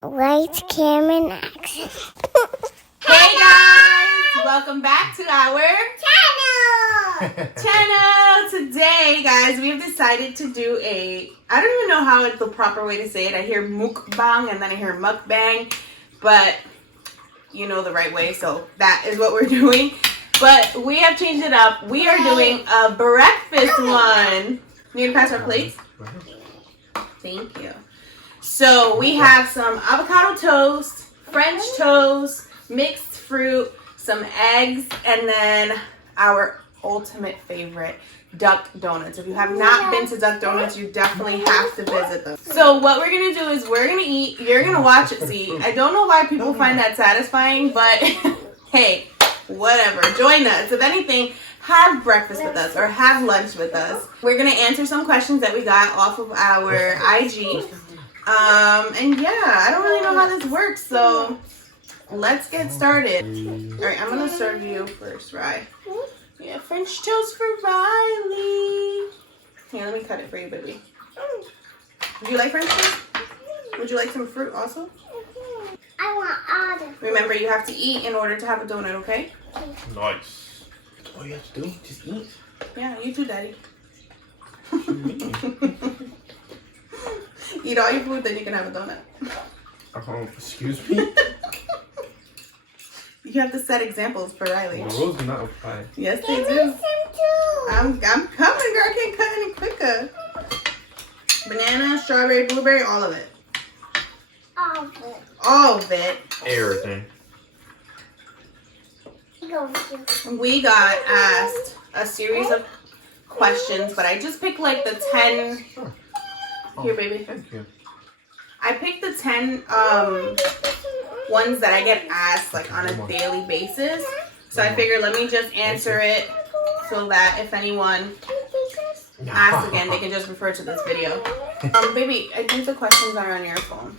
Right, Cameron action. Hey guys! Welcome back to our channel! Today, guys, we have decided to do I don't even know how it's the proper way to say it. I hear mukbang and then I hear mukbang, but you know the right way, so that is what we're doing. But we have changed it up. We are doing a breakfast one. You need to pass our plates? Thank you. So we have some avocado toast, French toast, mixed fruit, some eggs, and then our ultimate favorite, duck donuts. If you have not been to Duck Donuts, you definitely have to visit them. So what we're going to do is we're going to eat. You're going to watch it. See, I don't know why people find that satisfying, but hey, whatever. Join us. If anything, have breakfast with us or have lunch with us. We're going to answer some questions that we got off of our IG. And yeah, I don't really know how this works, so let's get started. All right, I'm gonna serve you first, Rye. Yeah, French toast for Riley. Here, let me cut it for you, baby. Do you like French toast? Would you like some fruit also? I want all the Remember, you have to eat in order to have a donut, okay? Nice. That's all you have to do. Just eat. Yeah, you too, Daddy. Eat all your food, then you can have a donut. Excuse me? You have to set examples for Riley. The rules do not apply. Yes, they do. I'm coming, girl. I can't cut any quicker. Banana, strawberry, blueberry, all of it. all of it. All of it. Everything. We got asked a series of questions, but I just picked like the 10. Sure. Here, baby. Thank you. I picked the 10 ones that I get asked like on a daily basis. So I figured let me just answer it so that if anyone asks again, they can just refer to this video. Baby, I think the questions are on your phone.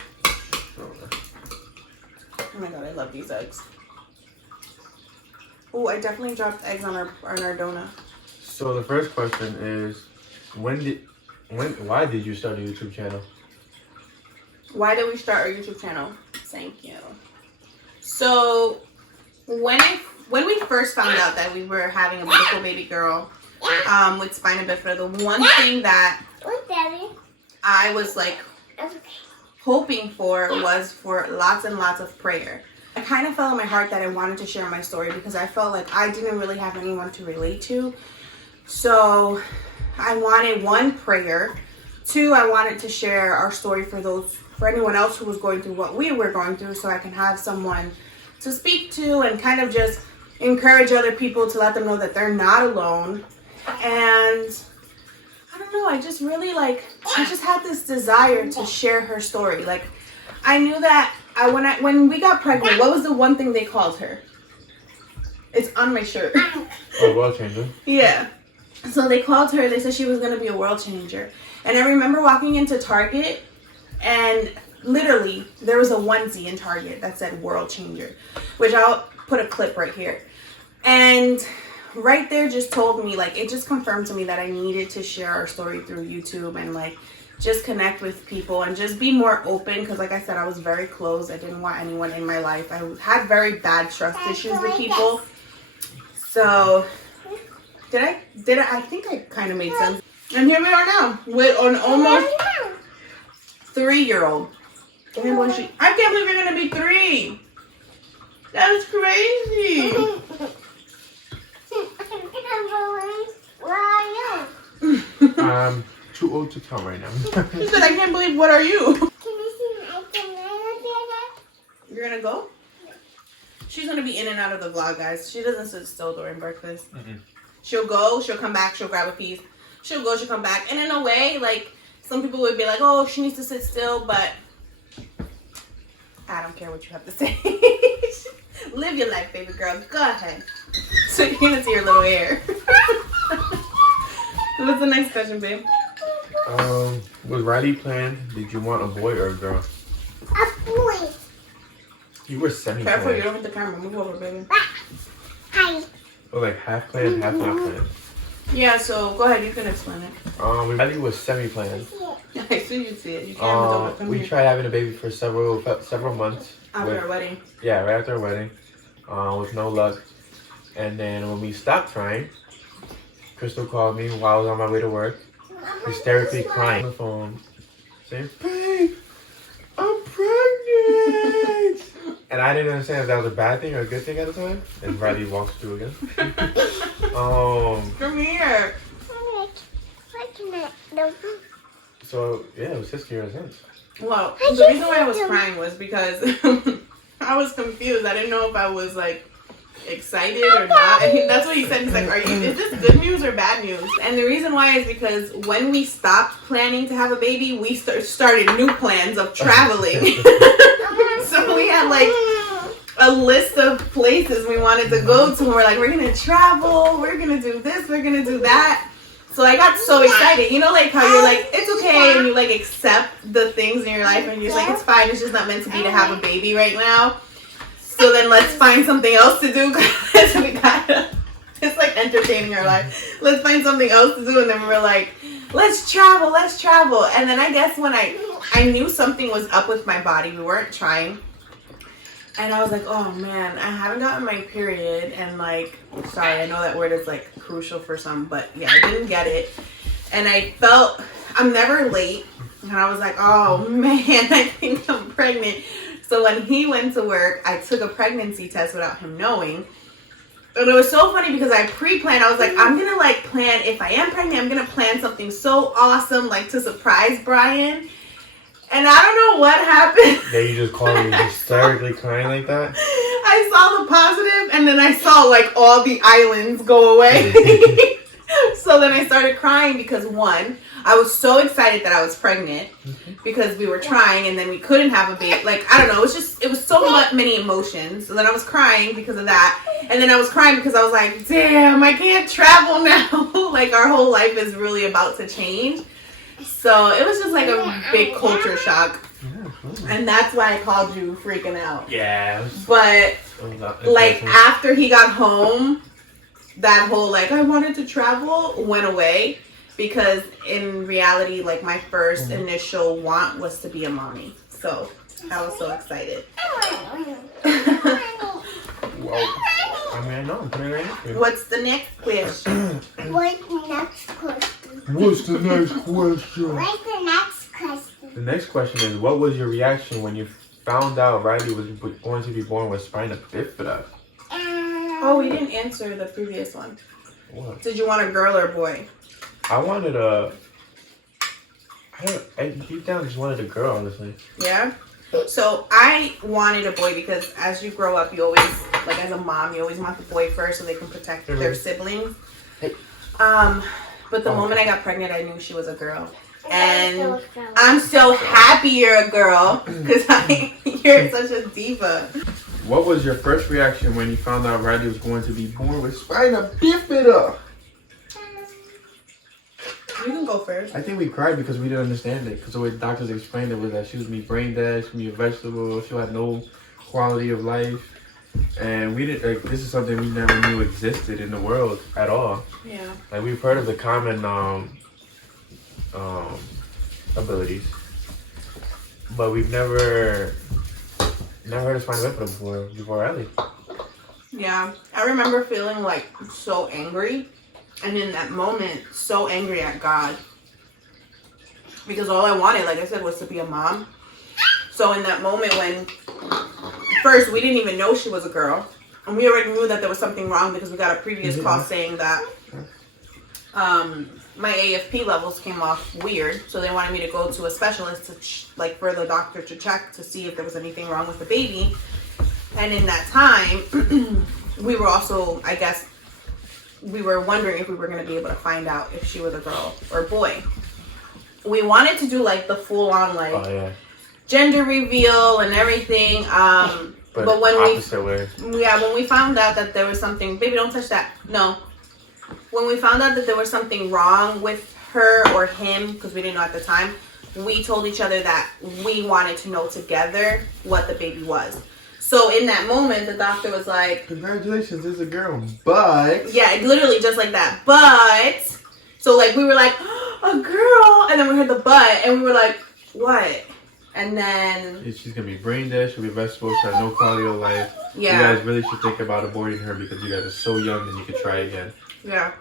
Oh my god, I love these eggs. Oh, I definitely dropped eggs on our donut. So the first question is, why did you start a YouTube channel? Why did we start our YouTube channel? Thank you. So when we first found out that we were having a beautiful baby girl with spina bifida, the one thing that I was like hoping for was for lots and lots of prayer. I kind of felt in my heart that I wanted to share my story because I felt like I didn't really have anyone to relate to. So I wanted one, prayer. Two, I wanted to share our story for anyone else who was going through what we were going through, so I can have someone to speak to and kind of just encourage other people to let them know that they're not alone. And I don't know, I just really I just had this desire to share her story. Like, I knew that when we got pregnant, what was the one thing they called her? It's on my shirt. Oh, world changer. Yeah. So they called her, they said she was going to be a world changer. And I remember walking into Target and literally there was a onesie in Target that said world changer, which I'll put a clip right here. And right there just told me, it just confirmed to me that I needed to share our story through YouTube and just connect with people and just be more open. Because like I said, I was very closed. I didn't want anyone in my life. I had very bad trust issues with people. So I think I kind of made sense. And here we are now with an almost 3-year-old. I can't believe you're gonna be 3. That is crazy. Where are you? I'm too old to tell right now. She said, I can't believe, what are you? Can you see my banana? You're gonna go? She's gonna be in and out of the vlog, guys. She doesn't sit still during breakfast. She'll go, she'll come back, she'll grab a piece. She'll go, she'll come back. And in a way, some people would be like, oh, she needs to sit still, but I don't care what you have to say. Live your life, baby girl. Go ahead. So you're gonna see her little hair. What's the next question, babe? Was Riley planned? Did you want a boy or a girl? A boy. You were Careful, you semi-planned. don't hit the camera. Move over, baby. Hi. Or half planned, half not planned. Yeah, so go ahead. You can explain it. Riley was semi-planned. I see you see it. You can't come We here. tried having a baby for several months. After our wedding. Yeah, right after our wedding. With no luck. And then when we stopped trying, Crystal called me while I was on my way to work, hysterically crying on the phone, saying, "Babe, I'm pregnant!" And I didn't understand if that was a bad thing or a good thing at the time. And Riley walks through again. Come here. So yeah, it was history ever since. Well, the reason why I was crying was because I was confused. I didn't know if I was like excited or not. And that's what he said. He's like, is this good news or bad news? And the reason why is because when we stopped planning to have a baby, we started new plans of traveling. So we had like a list of places we wanted to go to. And we're like, we're going to travel. We're going to do this. We're going to do that. So I got so excited. You know, like how you're like, it's okay. And you like accept the things in your life. And you're just like, it's fine. It's just not meant to be to have a baby right now. So then let's find something else to do. Because we gotta, it's like entertaining our life. Let's find something else to do. And then we're like, let's travel. Let's travel. And then I guess when I knew something was up with my body, we weren't trying. And I was like, oh man, I haven't gotten my period. And like, sorry, I know that word is like crucial for some, but yeah, I didn't get it. And I felt, I'm never late. And I was like, oh man, I think I'm pregnant. So when he went to work, I took a pregnancy test without him knowing. And it was so funny because I pre-planned. I was like, I'm going to like plan, if I am pregnant, I'm going to plan something so awesome, like to surprise Brian. And I don't know what happened. Yeah, you just called me hysterically crying like that? I saw the positive, and then I saw like all the islands go away. So then I started crying because one, I was so excited that I was pregnant because we were trying and then we couldn't have a baby. Like, I don't know. It was so many emotions. So then I was crying because of that. And then I was crying because I was like, damn, I can't travel now. Like, our whole life is really about to change. So it was just like a big culture shock. And that's why I called you freaking out. Yeah. But like after he got home, that whole like I wanted to travel went away because in reality, like my first initial want was to be a mommy. So I was so excited. Well, I mean, I know. I'm putting it right here. What's the next question? What's the next question? What's the next question? What's the next question? The next question is, what was your reaction when you found out Riley was going to be born with spina bifida? Oh, we didn't answer the previous one. What? Did you want a girl or a boy? I wanted I deep down just wanted a girl, honestly. Yeah? So I wanted a boy because as you grow up, you always, like as a mom, you always want the boy first so they can protect their siblings. Hey. But the moment I got pregnant, I knew she was a girl. And I'm so happy you're a girl because you're such a diva. What was your first reaction when you found out Riley was going to be born with spina bifida? You can go first. I think we cried because we didn't understand it. Because the way doctors explained it was that she was going to be brain dead, she was going to be a vegetable, she had no quality of life. And we didn't, like, this is something we never knew existed in the world at all. Yeah. Like, we've heard of the common abilities, but we've never heard of spina bifida before Riley. Yeah. I remember feeling like so angry. And in that moment, so angry at God. Because all I wanted, like I said, was to be a mom. So in that moment when, first, we didn't even know she was a girl. And we already knew that there was something wrong because we got a previous call saying that my AFP levels came off weird. So they wanted me to go to a specialist to, for the doctor to check to see if there was anything wrong with the baby. And in that time, we were also, I guess, we were wondering if we were going to be able to find out if she was a girl or a boy. We wanted to do like the full on gender reveal and everything. But when when we found out that there was something, baby, don't touch that. No. When we found out that there was something wrong with her or him, because we didn't know at the time, we told each other that we wanted to know together what the baby was. So in that moment, the doctor was like, congratulations, it's a girl, but... Yeah, literally just like that. But, so like we were like, oh, a girl. And then we heard the but, and we were like, what? And then she's gonna be brain dead. She'll be vegetable. She'll have no quality of life. yeah, you guys really should think about aborting her because you guys are so young and you could try again. yeah.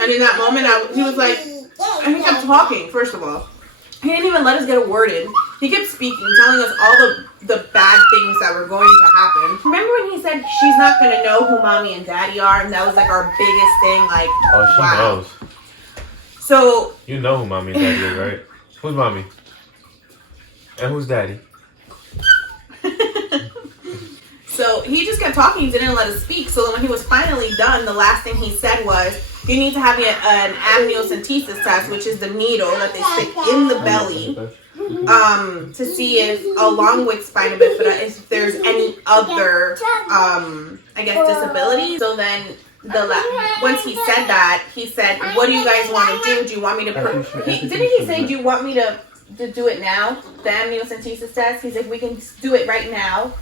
And in that moment, he was like, and he kept talking. First of all, he didn't even let us get a word in. He kept speaking, telling us all the bad things that were going to happen. Remember when he said she's not gonna know who mommy and daddy are, and that was like our biggest thing. Like, oh, she wow. knows. So you know who mommy and daddy is, right? Who's mommy? And who's daddy? So he just kept talking. He didn't let us speak. So when he was finally done, the last thing he said was, you need to have an amniocentesis test, which is the needle that they stick in the belly to see if, along with spina bifida, if there's any other, I guess, disability. So then once he said that, he said, what do you guys want to do? Do you want me to didn't he say, do you want me to do it now, the amniocentesis test? He said we can do it right now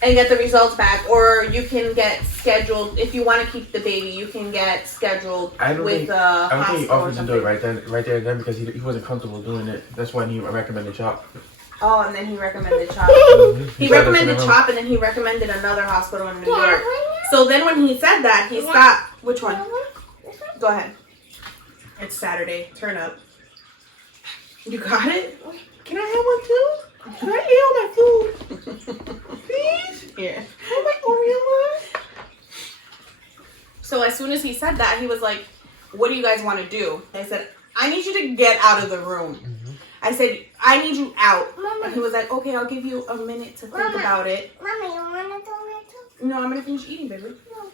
and get the results back, or you can get scheduled if you want to keep the baby. You can get scheduled with a hospital. I don't think he offered to do it right there and then because he wasn't comfortable doing it. That's why he recommended CHOP. Oh, and then he recommended CHOP. He recommended CHOP, and then he recommended another hospital in New York. So then when he said that, he stopped. Which one? Go ahead. It's Saturday. Turn up. You got it? Can I have one too? Can I eat all my food? Please? Yeah. Oh my Oreo. So as soon as he said that, he was like, what do you guys want to do? I said, I need you to get out of the room. Mm-hmm. I said, I need you out. Mama. And he was like, okay, I'll give you a minute to think about it. Mama, you want to donut? No, I'm going to finish eating, baby. No.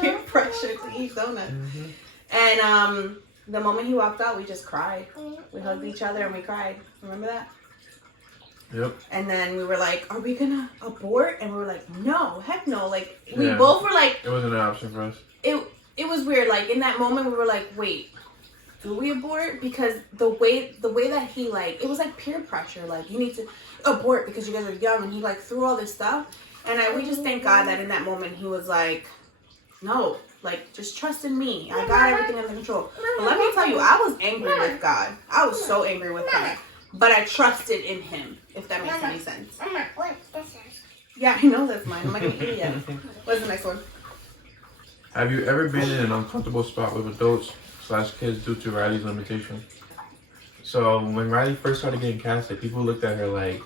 Peer pressure to eat donuts. Mm-hmm. And the moment he walked out, we just cried. We hugged each other and we cried. Remember that? Yep. And then we were like, are we gonna abort? And we were like, no, heck no. Like, we both were like, it wasn't an option for us. It was weird. Like, in that moment, we were like, wait, do we abort? Because the way that he, like, it was like peer pressure. Like, you need to abort because you guys are young. And he, like, threw all this stuff. And we just thank God that in that moment, he was like, no, like, just trust in me. I got everything under control. But let me tell you, I was angry with God. I was so angry with God. But I trusted in him, if that makes any sense. Mama, what? This is. Yeah, I know that's mine. I'm not going to eat it yet. What's the next one? Have you ever been in an uncomfortable spot with adults/kids due to Riley's limitation? So when Riley first started getting casted, people looked at her like,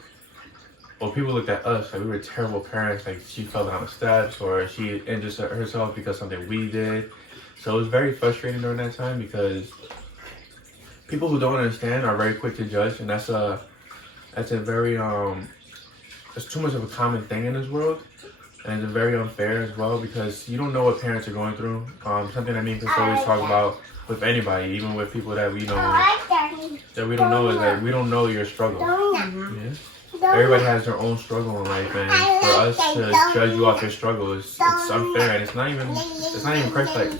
well, people looked at us like we were terrible parents. Like she fell down the steps or she injured herself because something we did. So it was very frustrating during that time because people who don't understand are very quick to judge, and that's a very it's too much of a common thing in this world, and it's very unfair as well because you don't know what parents are going through. Something that me and Chris always talk about with anybody, even with people that we know that we don't know, is that we don't know your struggle. Mm-hmm. Yeah? Everybody has their own struggle in life, and for us to judge you off your struggle is unfair, and it's not even Christ-like.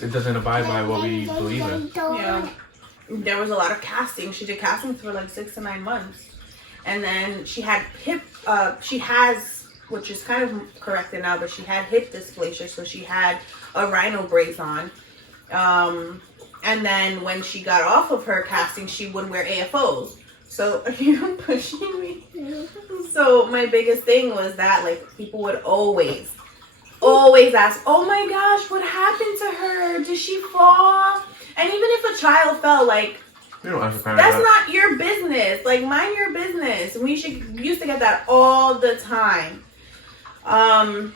It doesn't abide by what we believe in. Yeah. There was a lot of casting. She did casting for like 6 to 9 months. And then she had she has, which is kind of corrected now, but she had hip dysplasia. So she had a rhino brace on. And then when she got off of her casting, she would wear AFOs. So you're pushing me. So my biggest thing was that like people would always ask, oh my gosh, what happened to her? Did she fall? And even if a child fell, like, that's not your business. Like, mind your business. We used to get that all the time. And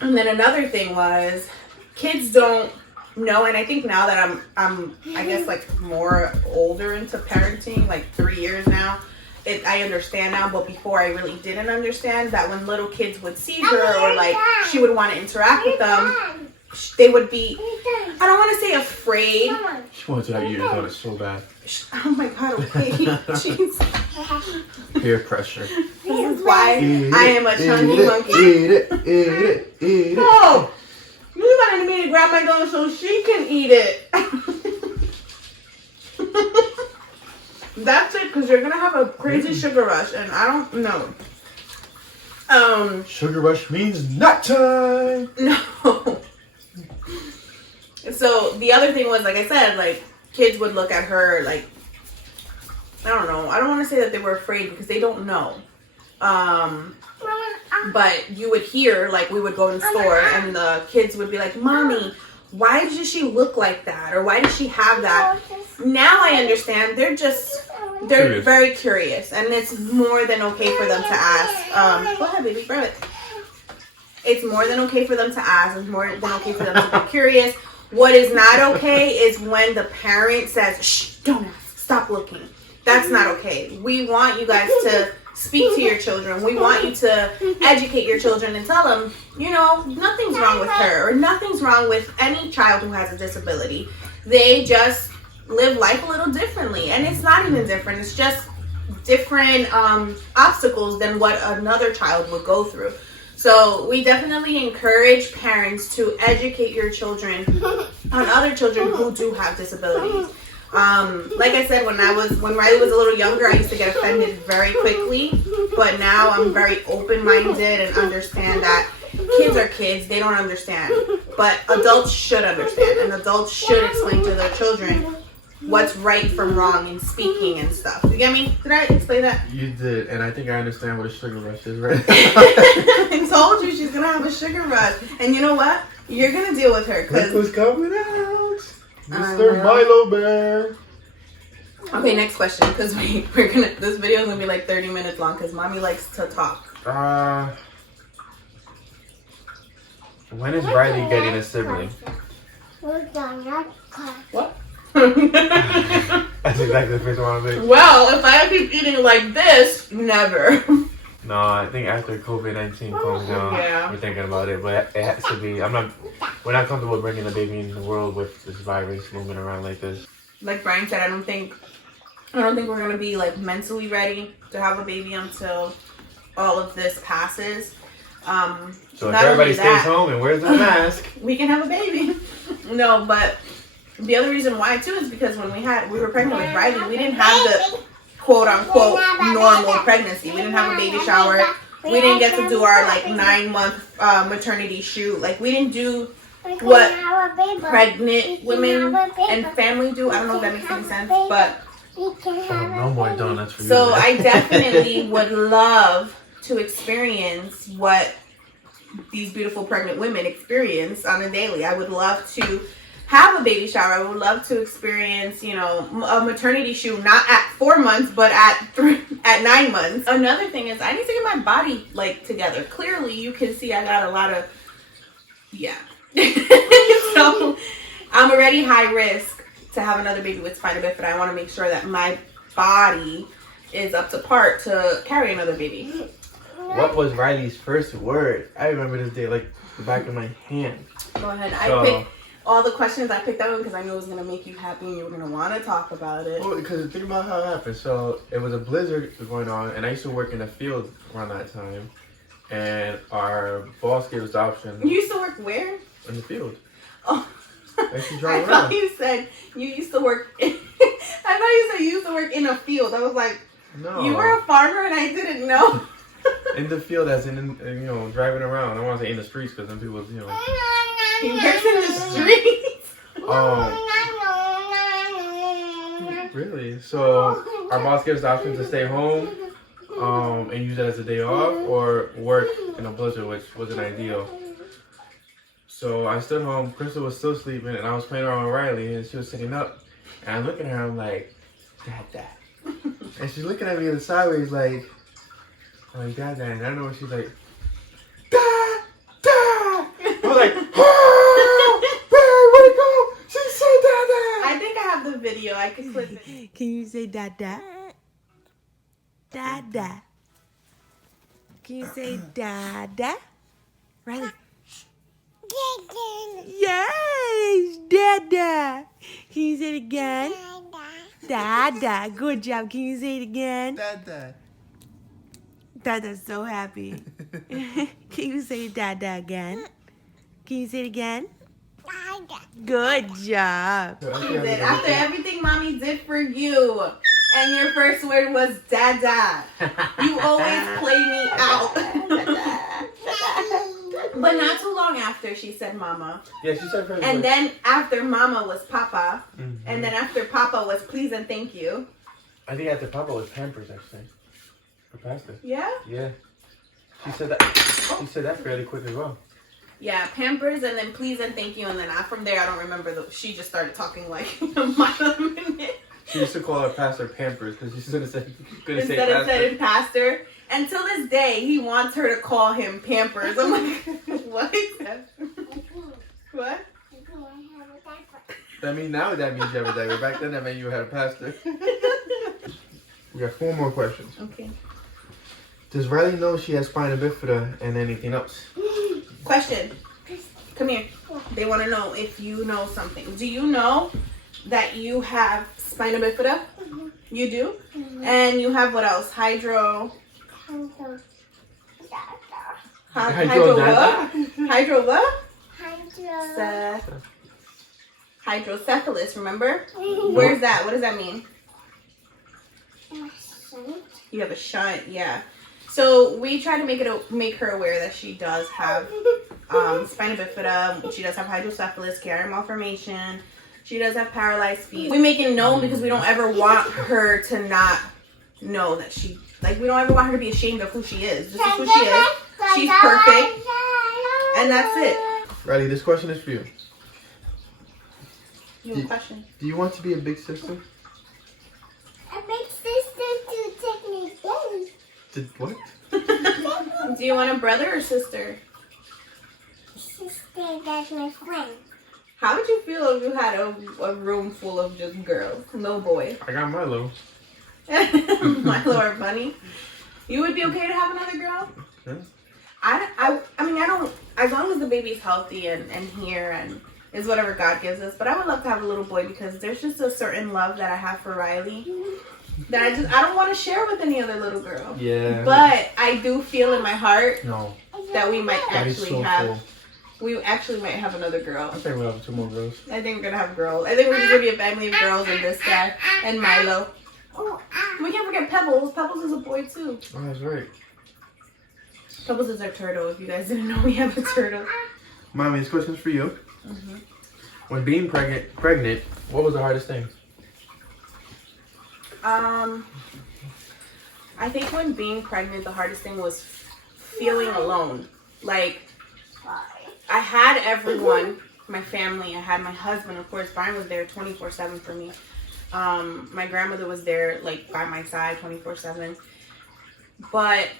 then another thing was, kids don't know, and I think now that I'm I guess, like, more older into parenting, like 3 years now, I understand now, but before I really didn't understand that when little kids would see her or, like, she would want to interact with them, they would be, I don't want to say afraid. She wanted to eat your donut so bad. Oh my God, okay. Jeez. Peer pressure. This is why I am a chunky monkey. Eat it. No! You wanted me to grab my donut so she can eat it. That's it, because you're going to have a crazy sugar rush, and I don't know. Sugar rush means nut time! No. So the other thing was, like I said, like kids would look at her like, I don't know. I don't want to say that they were afraid because they don't know. But you would hear, like, we would go in the store and the kids would be like, Mommy, why does she look like that? Or why does she have that? Now I understand. They're Curious. very curious. And it's more than okay for them to ask. Go ahead, baby, grab it. It's more than okay for them to ask. It's more than okay for them to be curious. What is not okay is when the parent says, shh, don't ask, stop looking. That's not okay. We want you guys to speak to your children. We want you to educate your children and tell them, you know, nothing's wrong with her or nothing's wrong with any child who has a disability. They just live life a little differently. And it's not even different. It's just different obstacles than what another child would go through. So we definitely encourage parents to educate your children on other children who do have disabilities. Like I said, when Riley was a little younger, I used to get offended very quickly, but now I'm very open-minded and understand that kids are kids, they don't understand, but adults should understand, and adults should explain to their children what's right from wrong in speaking and stuff. You get me? Did I explain that? You did, and I think I understand what a sugar rush is, right? I told you she's gonna have a sugar rush, and you know what? You're gonna deal with her, Look because who's coming out. Mr. Milo Bear. Okay, next question, because this video is gonna be like 30 minutes long because mommy likes to talk. When is Riley getting a sibling? What? That's exactly the first one I think. Well, if I keep eating like this, never. No, I think after COVID-19 comes down, Yeah. we're thinking about it. But it has to be. We're not comfortable bringing the baby into the world with this virus moving around like this. Like Brian said, I don't think we're gonna be like mentally ready to have a baby until all of this passes. So if not everybody only stays that, home and wears a mask, we can have a baby. No, but the other reason why too is because when we were pregnant with Riley, we didn't have the quote unquote normal pregnancy. We didn't have a baby shower. We didn't get to do our like 9-month maternity shoot. Like we didn't do what pregnant women and family do. I don't know if that makes any sense, but no more donuts for you. so I definitely would love to experience what these beautiful pregnant women experience on a daily. I would love to have a baby shower. I would love to experience, you know, a maternity shoot, not at 4 months, but at 9 months. Another thing is I need to get my body like together. Clearly you can see I got a lot of, yeah. So I'm already high risk to have another baby with spina bifida. I want to make sure that my body is up to par to carry another baby. What was Riley's first word? I remember this day like the back of my hand. Go ahead. I picked all the questions. I picked that one because I knew it was going to make you happy and you were going to want to talk about it. Well, because think about how it happened. So it was a blizzard going on, and I used to work in the field around that time. And our boss gave us the option. You used to work where? In the field. Oh. I used to I drive thought around. you said you used to work. I thought you said you used to work in a field. I was like, No. you were a farmer and I didn't know. In the field, as in, you know, driving around. I don't want to say in the streets because then people, you know. He works in the streets. Really? So our boss gives the option to stay home and use it as a day off or work in a blizzard, which wasn't ideal. So I stood home, Crystal was still sleeping, and I was playing around with Riley, and she was sitting up. And I'm looking at her, I'm like, Dad. And she's looking at me in the sideways like, I'm like, Dad. And I know she's like, Dad. I was like, oh, babe, where'd it go? She said Dad. I think I have the video. I can clip it. Can you say Dada? Dada. Can you say Dada? Riley. Yes, Dada. Can you say it again? Dada. Good job. Can you say it again? Dada. Dada's so happy. Can you say Dada again? Can you say it again? Good job. She said, after everything mommy did for you, and your first word was Dada. You always play me out. But not too long after she said mama. Yeah, she said And then after mama was papa. Mm-hmm. And then after papa was please and thank you. I think after Papa was Pampers, actually. For Pastor. Yeah? Yeah. She said that. She said that fairly quick as well. Yeah, Pampers and then please and thank you. And then from there, I don't remember. She just started talking like a mile a minute. She used to call her Pastor Pampers because she couldn't say Instead of saying Pastor. Until this day, he wants her to call him Pampers. I'm like, what? What? I mean, now that means you have a diaper. Back then, that meant you had a pastor. We got 4 more questions. Okay. Does Riley know she has spina bifida and anything else? Question. Come here. They want to know if you know something. Do you know that you have spina bifida? Mm-hmm. You do? Mm-hmm. And you have what else? Hydro what? Hydrocephalus, remember? Where's that? What does that mean? You have a shunt, yeah. So we try to make her aware that she does have spina bifida. She does have hydrocephalus, chiari malformation. She does have paralyzed feet. We make it known because we don't ever want her to not know that she, like, we don't ever want her to be ashamed of who she is. This is who she is. She's perfect. And that's it. Riley, this question is for you. You have a question? Do you want to be a big sister? A big sister to take me in. Did what? Do you want a brother or sister? Sister, that's my friend. How would you feel if you had a room full of just girls, no boys? I got Milo. Milo or Bunny? You would be okay to have another girl? Yeah. I mean, I don't, as long as the baby's healthy and here and is whatever God gives us, but I would love to have a little boy because there's just a certain love that I have for Riley that I don't want to share with any other little girl. Yeah. But I do feel in my heart that we might that is actually so have, cool. we actually might have another girl. I think we'll have 2 more girls. I think we're going to have girls. I think we're going to be a family of girls and this guy and Milo. We can't forget Pebbles. Pebbles is a boy too. Oh, that's right. Pebbles is our turtle. If you guys didn't know, we have a turtle. Mommy, this question's for you. Mm-hmm. When being pregnant, what was the hardest thing? I think when being pregnant, the hardest thing was feeling alone. Like, I had everyone, my family, I had my husband, of course. Brian was there 24/7 for me. My grandmother was there, like, by my side 24/7. But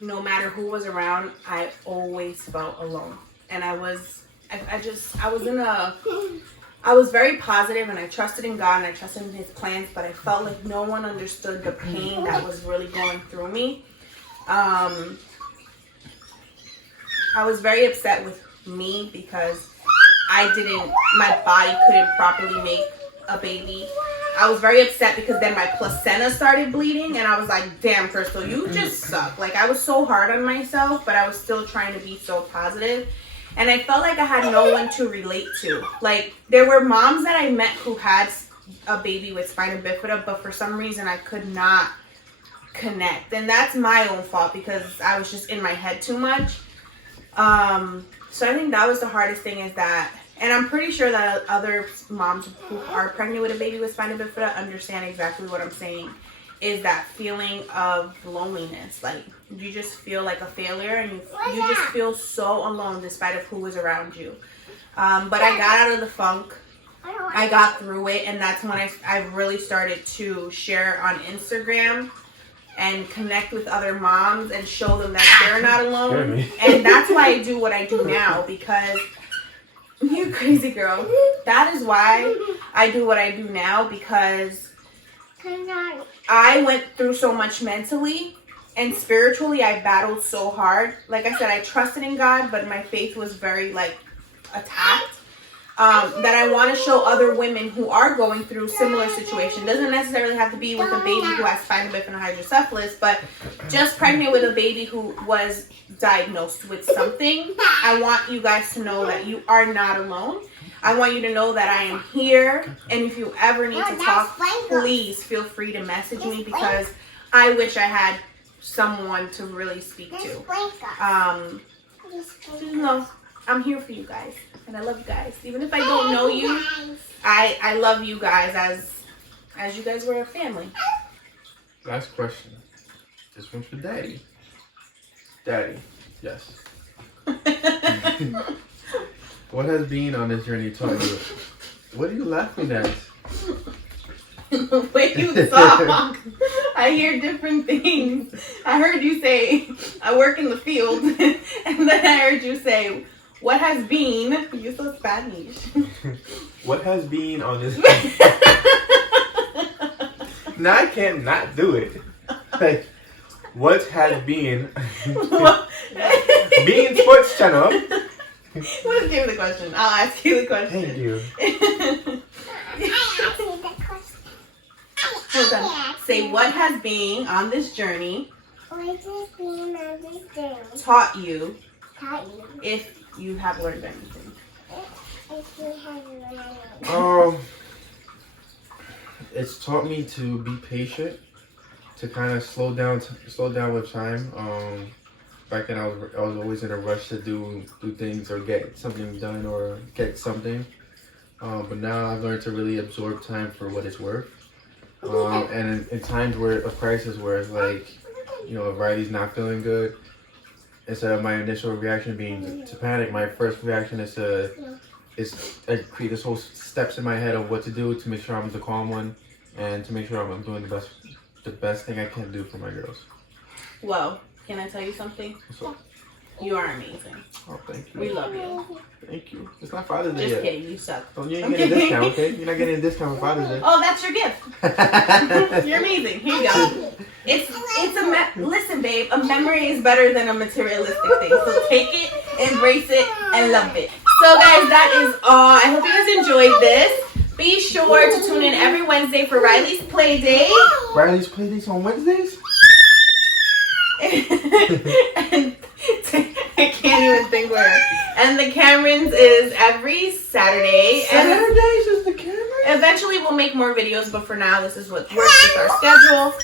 no matter who was around, I always felt alone. And I was very positive and I trusted in God and I trusted in his plans, but I felt like no one understood the pain that was really going through me. I was very upset with me because my body couldn't properly make a baby. I was very upset because then my placenta started bleeding and I was like, damn, Crystal, you just suck. Like, I was so hard on myself, but I was still trying to be so positive. And I felt like I had no one to relate to. Like, there were moms that I met who had a baby with spina bifida, but for some reason I could not connect. And that's my own fault because I was just in my head too much. So I think that was the hardest thing is that, and I'm pretty sure that other moms who are pregnant with a baby with spina bifida understand exactly what I'm saying, is that feeling of loneliness. Like, you just feel like a failure and you just feel so alone despite of who is around you. But I got out of the funk. I got through it, and that's when I really started to share on Instagram and connect with other moms and show them that they're not alone. And that's why I do what I do now, because you crazy girl. That is why I do what I do now, because I went through so much mentally and spiritually. I battled so hard. Like I said, I trusted in God, but my faith was very, like, attacked. That I want to show other women who are going through similar situations. Doesn't necessarily have to be with a baby who has spina bifida and hydrocephalus, but just pregnant with a baby who was diagnosed with something. I want you guys to know that you are not alone. I want you to know that I am here, and if you ever need to talk, please feel free to message me, because I wish I had someone to really speak to. Just know I'm here for you guys, and I love you guys. Even if I don't know you, I love you guys as you guys were a family. Last question. This one's for Daddy. Daddy, yes. What has been on this journey taught you? What are you laughing at? The way you talk, I hear different things. I heard you say, I work in the field, and then I heard you say, what has been, you're so Spanish. What has been on this? Now I can't not do it. Like, what has been? Being Sports Channel. Let's give the question. I'll ask you the question. Thank you. Hold on. Say what has been on this journey taught you if you have learned anything. It's taught me to be patient, to kind of slow down with time. Back then I was always in a rush to do things or get something done or get something. But now I've learned to really absorb time for what it's worth. And in times where a crisis where it's like, you know, if Riley's not feeling good, instead of my initial reaction being to panic, my first reaction is I create this whole steps in my head of what to do to make sure I'm the calm one and to make sure I'm doing the best thing I can do for my girls. Well, can I tell you something? So, You are amazing. oh, thank you. We love you. Thank you. It's not Father's Day Just yet. kidding, you suck. Oh, you ain't getting a discount, okay? You're not getting a discount for Father's Day. Oh, that's your gift. You're amazing. Here you go. Listen, babe, a memory is better than a materialistic thing. So take it, embrace it, and love it. So guys, that is all. I hope you guys enjoyed this. Be sure to tune in every Wednesday for Riley's Play Date. Riley's play dates on Wednesdays? And I can't even think where. And the Camerons is every Saturday. Saturdays is the Cameron? Eventually we'll make more videos, but for now this is what works with our schedule.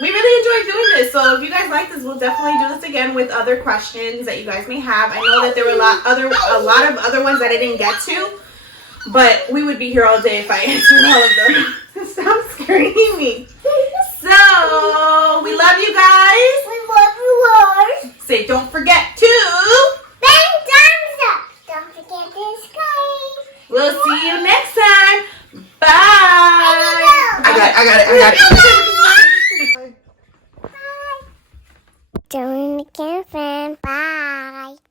We really enjoyed doing this, so if you guys like this, we'll definitely do this again with other questions that you guys may have. I know that there were a lot of other ones that I didn't get to, but we would be here all day if I answered all of them. Stop screaming. So, we love you guys. We love you all. Say, don't forget to... Bang thumbs up. Don't forget to subscribe. We'll see you next time. Bye. I I got it.